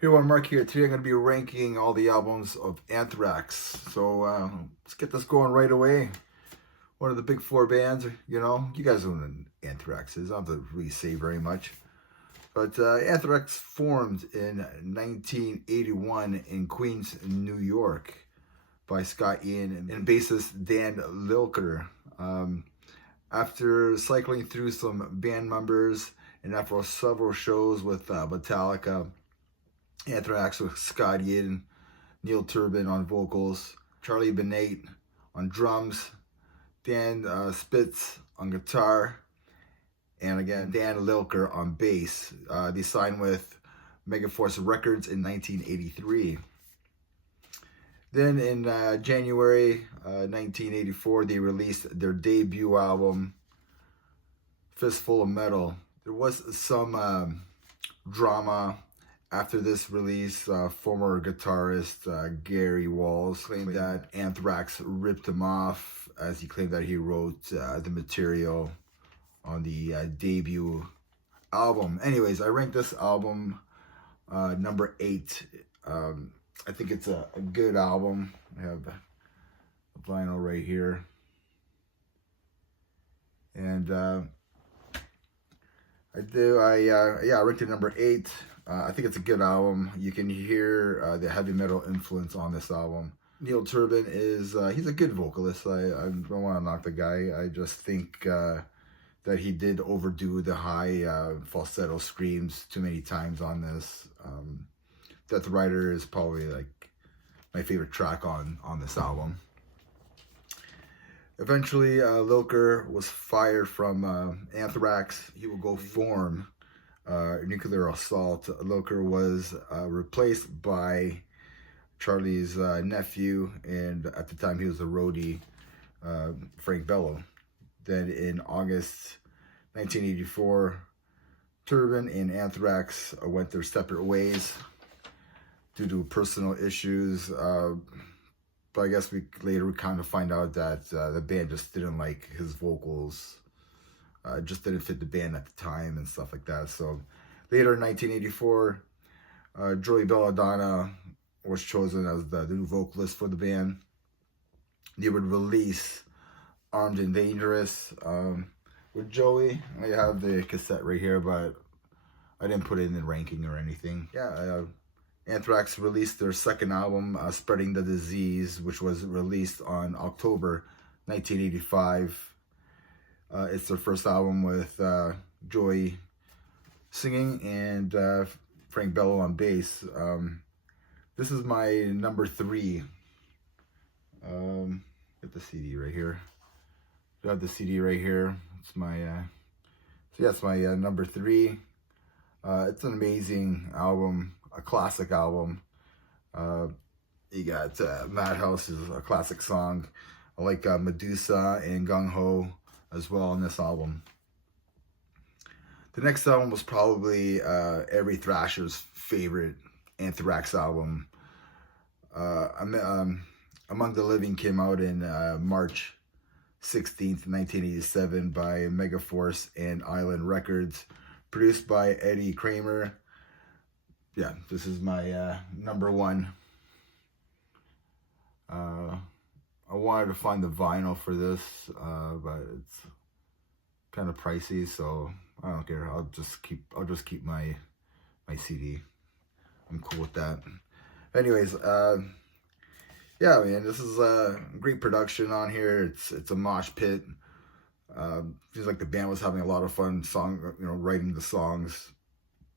Here, one Mark here. Today I'm going to be ranking all the albums of Anthrax. So let's get this going right away. One of the big four bands, you know. You guys know what Anthrax is. I don't have to really say very much. But Anthrax formed in 1981 in Queens, New York by Scott Ian and bassist Dan Lilker. After cycling through some band members and after several shows with Metallica, Anthrax with Scott Ian, Neil Turbin on vocals, Charlie Benate on drums, Dan Spitz on guitar, and again Dan Lilker on bass. They signed with Megaforce Records in 1983. Then in January 1984, they released their debut album, Fistful of Metal. There was some drama after this release. Former guitarist Gary Walls claimed that Anthrax ripped him off, as he claimed that he wrote the material on the debut album. Anyways, I ranked this album number 8. I think it's a good album. I have the vinyl right here. And I ranked it number 8. I think it's a good album. You can hear the heavy metal influence on this album. Neil Turbin is, he's a good vocalist. I don't want to knock the guy. I just think that he did overdo the high falsetto screams too many times on this. Death Rider is probably like my favorite track on this album. Eventually, Lilker was fired from Anthrax. He will go form Nuclear Assault. Lilker was replaced by Charlie's nephew, and at the time he was a roadie, Frank Bello. Then in August 1984, Turbin and Anthrax went their separate ways due to personal issues. But I guess we later kind of find out that the band just didn't like his vocals. Just didn't fit the band at the time and stuff like that. So later in 1984, Joey Belladonna was chosen as the new vocalist for the band. They would release Armed and Dangerous with Joey. I have the cassette right here, but I didn't put it in the ranking or anything. Yeah, Anthrax released their second album, Spreading the Disease, which was released on October 1985. It's their first album with Joey singing and Frank Bello on bass. This is my number 3. Get the CD right here. Got the CD right here. It's my it's my number 3. It's an amazing album, a classic album. You got Madhouse is a classic song. I like Medusa and Gung Ho as well on this album. The next album was probably every thrasher's favorite Anthrax album. Among the Living came out in March 16th, 1987 by Megaforce and Island Records, produced by Eddie Kramer. Yeah, this is my number 1. I wanted to find the vinyl for this, but it's kind of pricey, so I don't care. I'll just keep my CD. I'm cool with that. Anyways, yeah, man, this is a great production on here. It's a mosh pit. Seems like the band was having a lot of fun writing the songs.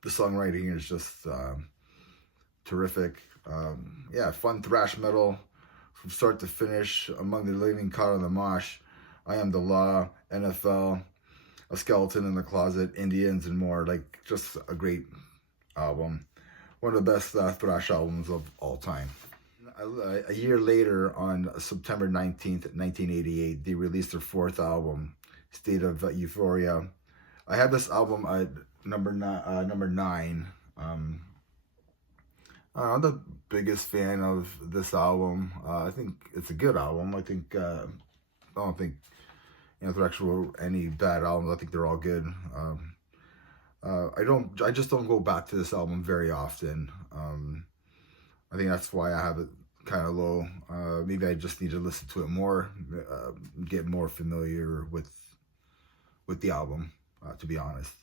The songwriting is just terrific. Yeah, fun thrash metal from start to finish. Among the Living, Caught on the Mosh, I Am the Law, NFL, A Skeleton in the Closet, Indians, and more. Like, just a great album. One of the best thrash albums of all time. A year later, on September 19th, 1988, they released their 4th album, State of Euphoria. I had this album at number 9. I'm the biggest fan of this album. I think it's a good album. I don't think Anthrax wrote any bad albums. I think they're all good. I just don't go back to this album very often. I think that's why I have it kind of low. Maybe I just need to listen to it more, get more familiar with the album, to be honest.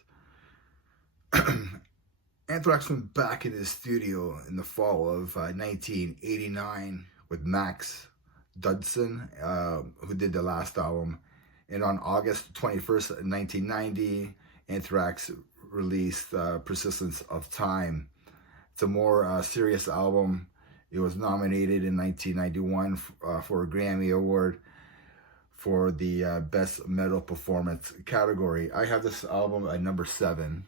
Anthrax went back in his studio in the fall of 1989 with Max Dudson, who did the last album. And on August 21st, 1990, Anthrax released Persistence of Time. It's a more serious album. It was nominated in 1991 for a Grammy Award for the Best Metal Performance category. I have this album at number 7.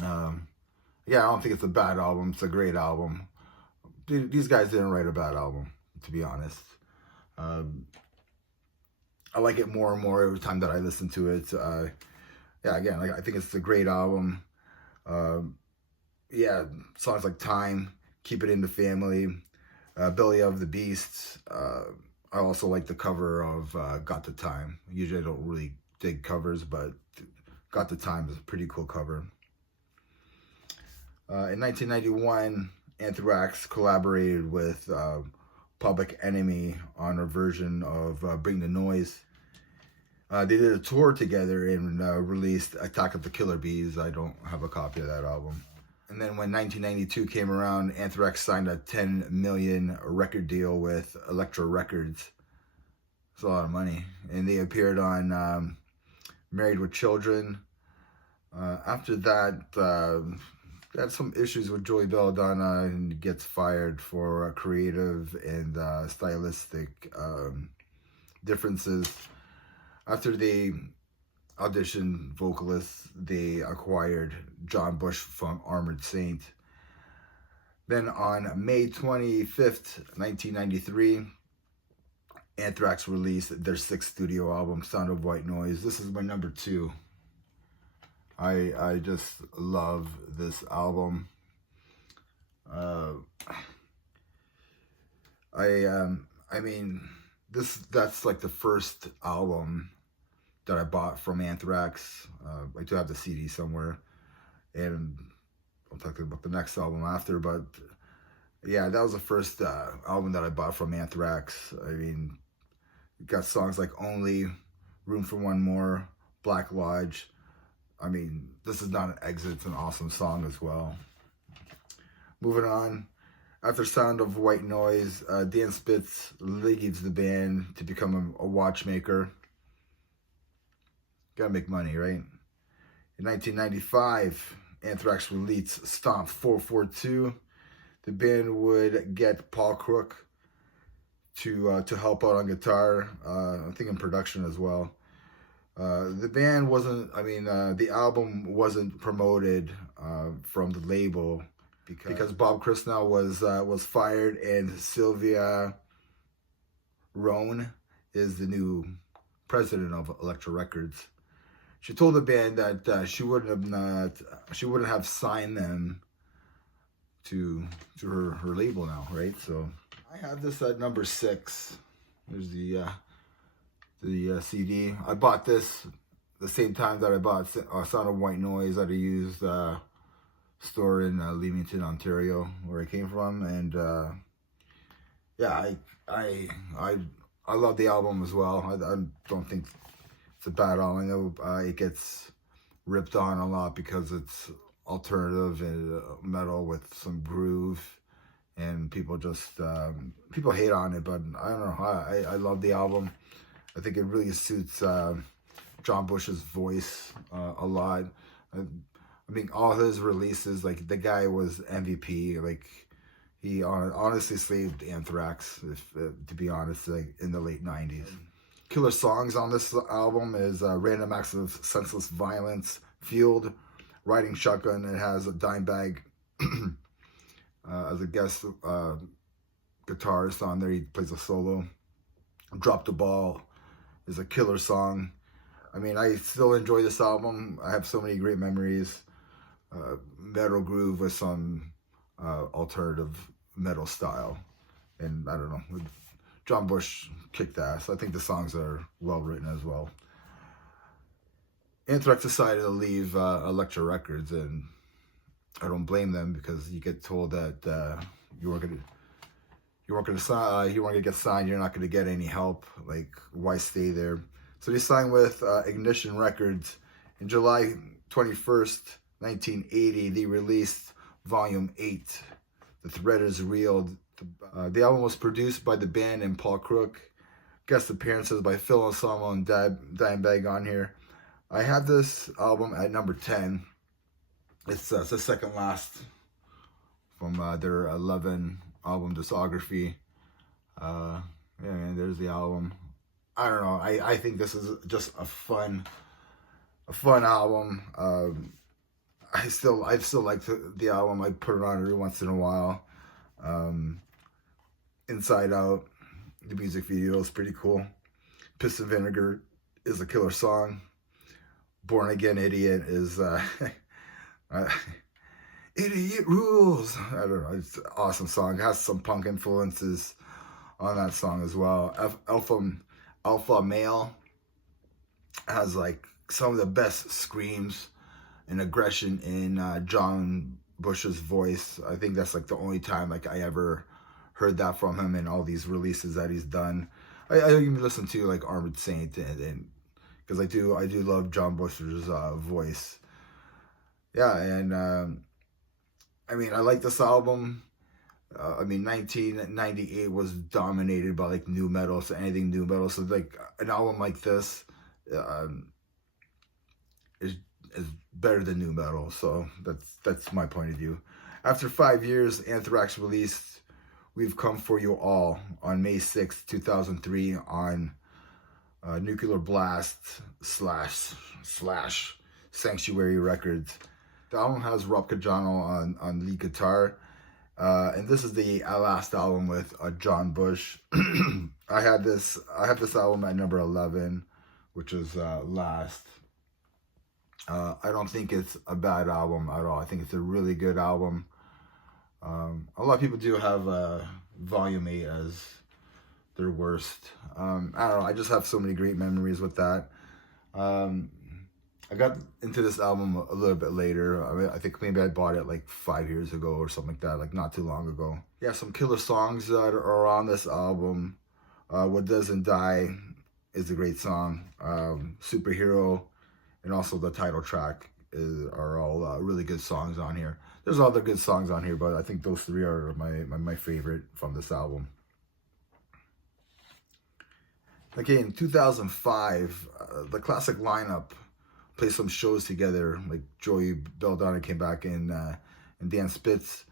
Yeah, I don't think it's a bad album. It's a great album. These guys didn't write a bad album, to be honest. I like it more and more every time that I listen to it. Yeah, again, I think it's a great album. Yeah, songs like Time, Keep It in the Family, Belly of the Beast. I also like the cover of Got the Time. Usually I don't really dig covers, but Got the Time is a pretty cool cover. In 1991, Anthrax collaborated with Public Enemy on a version of Bring the Noise. They did a tour together and released Attack of the Killer Bees. I don't have a copy of that album. And then when 1992 came around, Anthrax signed a $10 million record deal with Elektra Records. It's a lot of money. And they appeared on Married with Children. After that, they had some issues with Joey Belladonna and gets fired for creative and stylistic differences. After they auditioned vocalists, they acquired John Bush from Armored Saint. Then on May 25th, 1993, Anthrax released their 6th studio album, Sound of White Noise. This is my number 2. I just love this album. I mean, that's like the first album that I bought from Anthrax. I do have the CD somewhere, and I'll talk about the next album after, but yeah, that was the first album that I bought from Anthrax. I mean, you got songs like Only, Room for One More, Black Lodge. I mean, This Is Not an Exit. It's an awesome song as well. Moving on. After Sound of White Noise, Dan Spitz leaves the band to become a watchmaker. Gotta make money, right? In 1995, Anthrax released Stomp442. The band would get Paul Crook to help out on guitar, I think in production as well. The band wasn't, the album wasn't promoted from the label because Bob Christnell was fired, and Sylvia Rohn is the new president of Elektra Records. She told the band that she wouldn't have signed them to her label now, right? So I have this at number 6. There's the CD. I bought this the same time that I bought Sound of White Noise at a used store in Leamington, Ontario, where I came from, and yeah, I love the album as well. I don't think it's a bad album. I know it gets ripped on a lot because it's alternative and metal with some groove, and people just people hate on it, but I don't know. I love the album. I think it really suits John Bush's voice a lot. I mean, all his releases, like, the guy was MVP. Like, he honestly saved Anthrax, to be honest, like, in the late 90s. Killer songs on this album is Random Acts of Senseless Violence, Field, Riding Shotgun. It has a Dimebag as a guest guitarist on there. He plays a solo. Drop the Ball is a killer song. I mean, I still enjoy this album. I have so many great memories. Metal groove with some alternative metal style. And I don't know, John Bush kicked ass. I think the songs are well written as well. Anthrax decided to leave Elektra Records, and I don't blame them, because you get told that you weren't gonna get signed. You're not gonna get any help. Like, why stay there? So they signed with Ignition Records. In July 21st, 1980, they released Volume 8. The Thread is Real. The album was produced by the band and Paul Crook. Guest appearances by Phil Anselmo and Dimebag on here. I had this album at number 10. It's the second last from their 11 album discography. Yeah, man, there's the album. I don't know. I think this is just a fun album. I still like the album. I put it on every once in a while. Inside Out, the music video is pretty cool. Piss and Vinegar is a killer song. Born Again Idiot is Idiot Rules. I don't know. It's an awesome song. It has some punk influences on that song as well. Alpha Male has like some of the best screams and aggression in John Bush's voice. I think that's like the only time like I ever heard that from him in all these releases that he's done. I even listen to like Armored Saint, and because I do love John Bush's voice. Yeah, and I mean, I like this album. I mean, 1998 was dominated by like new metal, so anything new metal. So like an album like this is better than new metal. So that's my point of view. After 5 years, Anthrax released "We've Come for You All" on May 6th, 2003 on Nuclear Blast / Sanctuary Records. The album has Rob Cajano on lead guitar, and this is the last album with John Bush. I have this album at number 11, which is last. I don't think it's a bad album at all. I think it's a really good album. A lot of people do have Volume 8 as their worst. I don't know. I just have so many great memories with that. I got into this album a little bit later. I mean, I think maybe I bought it like 5 years ago or something like that, like not too long ago. Yeah, some killer songs that are on this album. What Doesn't Die is a great song. Superhero, and also the title track are all really good songs on here. There's other good songs on here, but I think those three are my favorite from this album. Okay, in 2005, the classic lineup played some shows together. Like Joey Belladonna came back and Dan Spitz.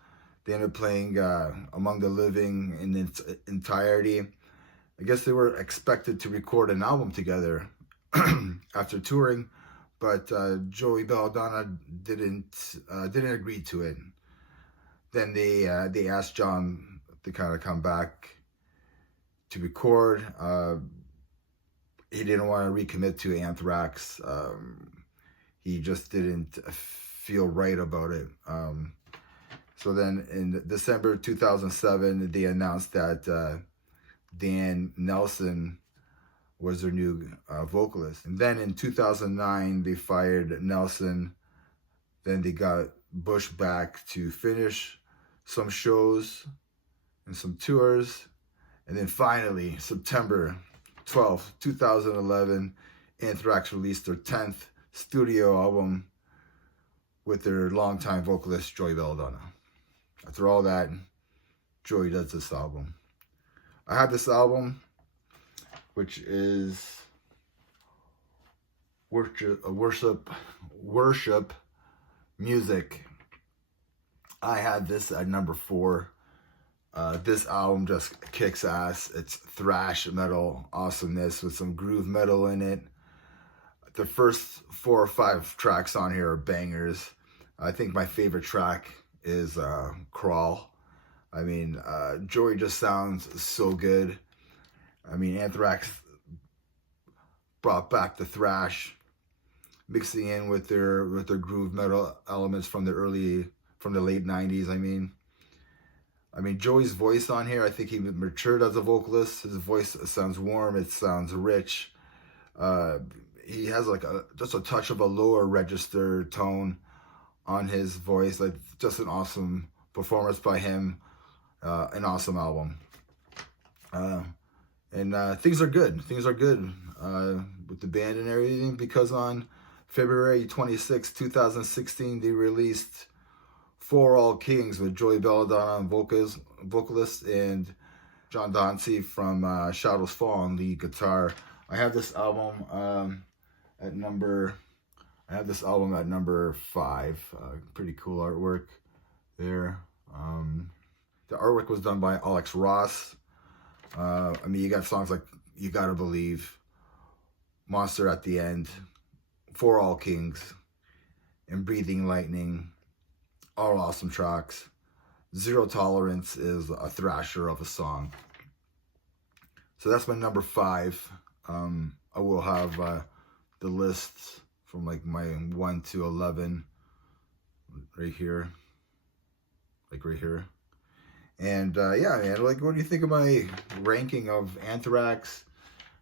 They ended up playing Among the Living in its entirety. I guess they were expected to record an album together after touring, but Joey Belladonna didn't agree to it. Then they asked John to kind of come back to record. He didn't want to recommit to Anthrax. He just didn't feel right about it. So then in December 2007, they announced that Dan Nelson was their new vocalist. And then in 2009, they fired Nelson. Then they got Bush back to finish some shows and some tours. And then finally, September 12th, 2011, Anthrax released their 10th studio album with their longtime vocalist, Joey Belladonna. After all that, Joey does this album. I have this album, which is Worship Music. I had this at number 4. This album just kicks ass. It's thrash metal awesomeness with some groove metal in it. The first 4 or 5 tracks on here are bangers. I think my favorite track is Crawl. I mean, Joey just sounds so good. I mean, Anthrax brought back the thrash, mixing in with their groove metal elements from the late 90s. I mean, Joey's voice on here, I think he matured as a vocalist. His voice sounds warm. It sounds rich. he has like just a touch of a lower register tone on his voice. Like just an awesome performance by him. An awesome album. And things are good. Things are good with the band and everything, because on February 26, 2016, they released For All Kings with Joey Belladonna on vocalist, and John Dauncey from Shadows Fall on lead guitar. I have this album at number. I have this album at number 5. Pretty cool artwork there. The artwork was done by Alex Ross. I mean, you got songs like You Gotta Believe, Monster at the End, For All Kings, and Breathing Lightning. All awesome tracks. Zero Tolerance is a thrasher of a song. So that's my number 5. I will have the lists from like my 1 to 11 right here. Like right here. And yeah, man, like, what do you think of my ranking of Anthrax?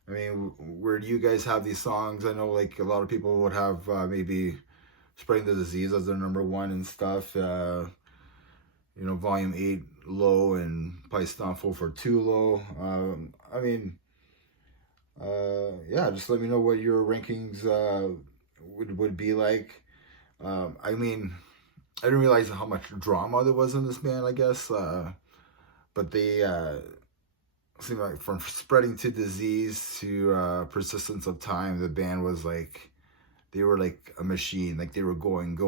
I mean, where do you guys have these songs? I know like a lot of people would have maybe Spreading the Disease as their number 1 and stuff. You know, Volume 8 low and Relit Stomp442 low. I mean, yeah, just let me know what your rankings would be like. I mean, I didn't realize how much drama there was in this band, I guess. But they seem like from Spreading to Disease to Persistence of Time, the band was like, they were like a machine. Like they were going.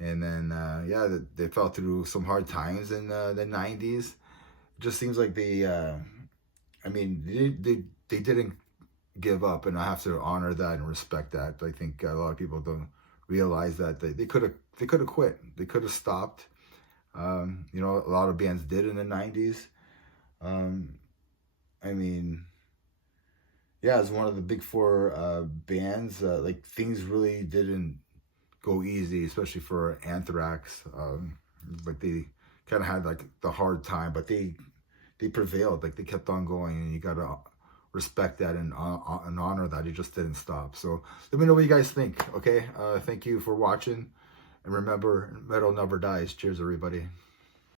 And then, yeah, they fell through some hard times in the 90s. It just seems like they, I mean, they didn't give up, and I have to honor that and respect that. I think a lot of people don't realize that they could have quit. They could have stopped. You know, a lot of bands did in the 90s. I mean, yeah, as one of the big 4 bands, like things really didn't go easy, especially for Anthrax. Like they kind of had like the hard time, but they prevailed. Like they kept on going, and you gotta respect that and honor that. It just didn't stop. So let me know what you guys think. Okay, thank you for watching, and remember, metal never dies. Cheers, everybody.